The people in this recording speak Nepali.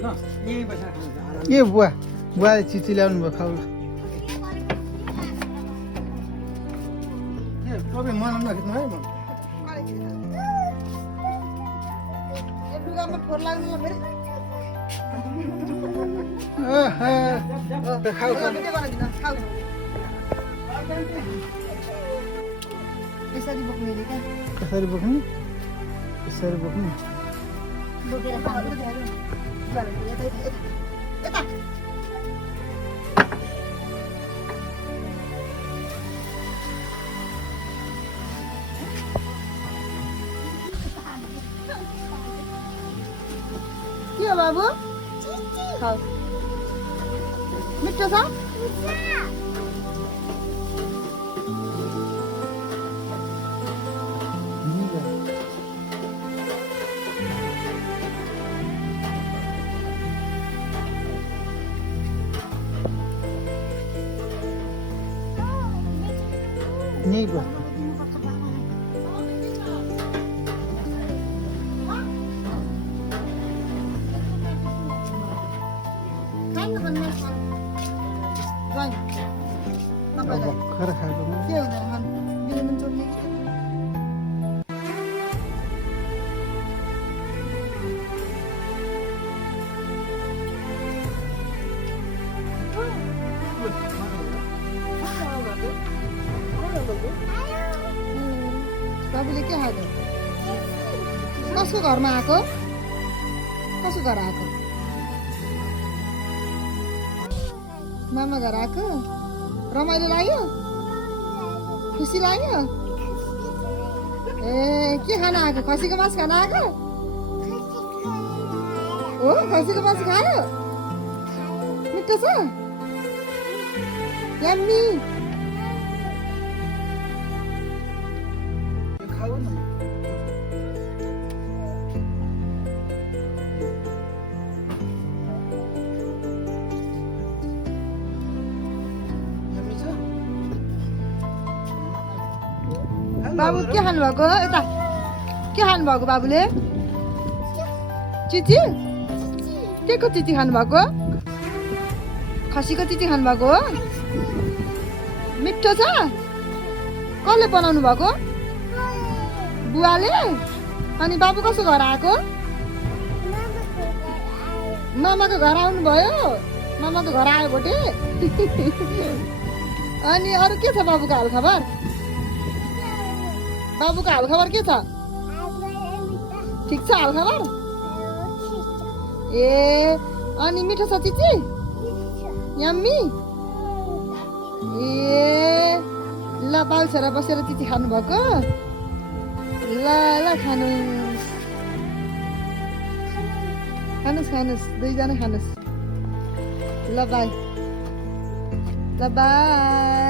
ए बुवा बुवाले चिची ल्याउनु भयो खाउ ल तपाईँ मनाउनु नखिच्नु है खाउ यसरी बोक्ने रे क्या कसरी बोक्ने यसरी बोक्ने बोकेर खानु यता के हो बाबु खाऊ मिठो छ यहीँ बस भर्खर खाएको के हुँदैन बिहान चोट्ने बाबुले के खाएको कसको घरमा आएको कसको घर आएको मामा घर आएको रमाइलो लाग्यो खुसी लाग्यो ए के खान आएको खसीको मासु खान आएको हो खसीको मासु खायो मिठो छ यम्मी खाऊ न बाबु के खानु भएको यता के खानु भएको बाबुले चिची के को चिची खानु भएको खसीको चिची खानु भएको हो मिठो छ कसले बनाउनु भएको बुवाले अनि बाबु कसको घर आएको मामाको घर आउनु भयो मामाको घर आयो भोटे अनि अरू के छ बाबुको हालखबर बाबुको हालखबर के छ ठिक छ हालखबर ए अनि मिठो छ चिची यम्मी ए ल बाउ छोरा बसेर चिची खानु भएको ल ल खानुहोस् खानुहोस् खानुहोस् दुईजना खानुहोस् ल बाई ल बाई